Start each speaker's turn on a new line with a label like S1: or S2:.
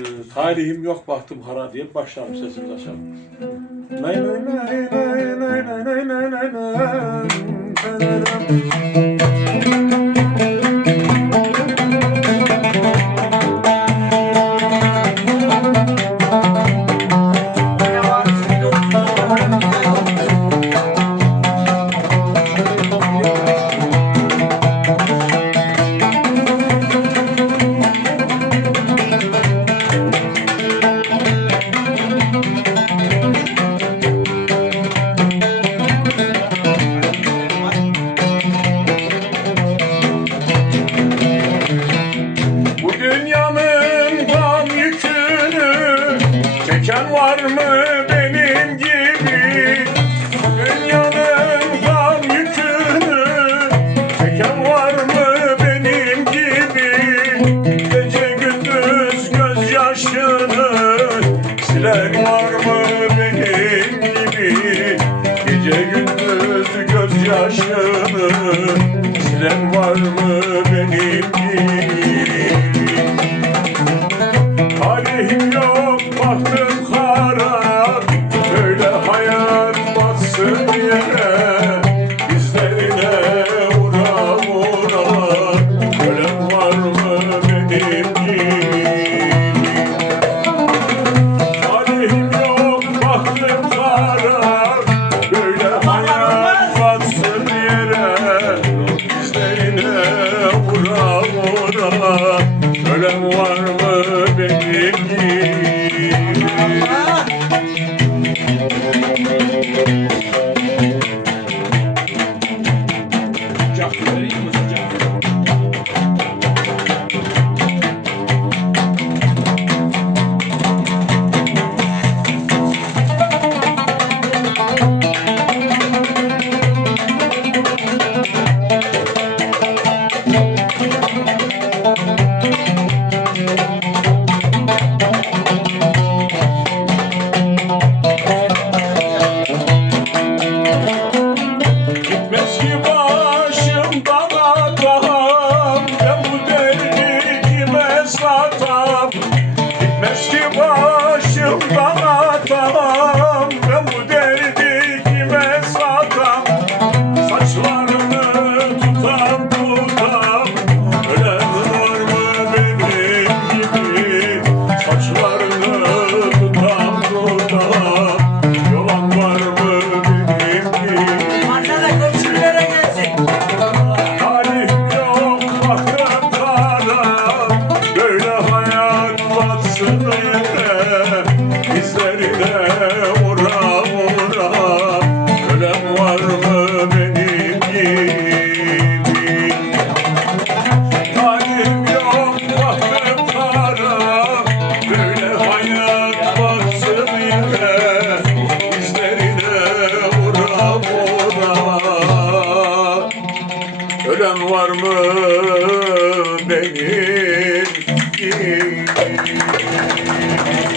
S1: e, talihim yok baktım hara diye başlarım sesimizi açalım. Nay nay nay nay nay nay nay nay nay nay. Çeken var mı benim gibi? Dünyanın gam yükünü çeken var mı benim gibi? Gece gündüz gözyaşını silen var mı benim gibi? Gece gündüz gözyaşını silen var mı benim gibi? Just ready. Var mı benim gibi?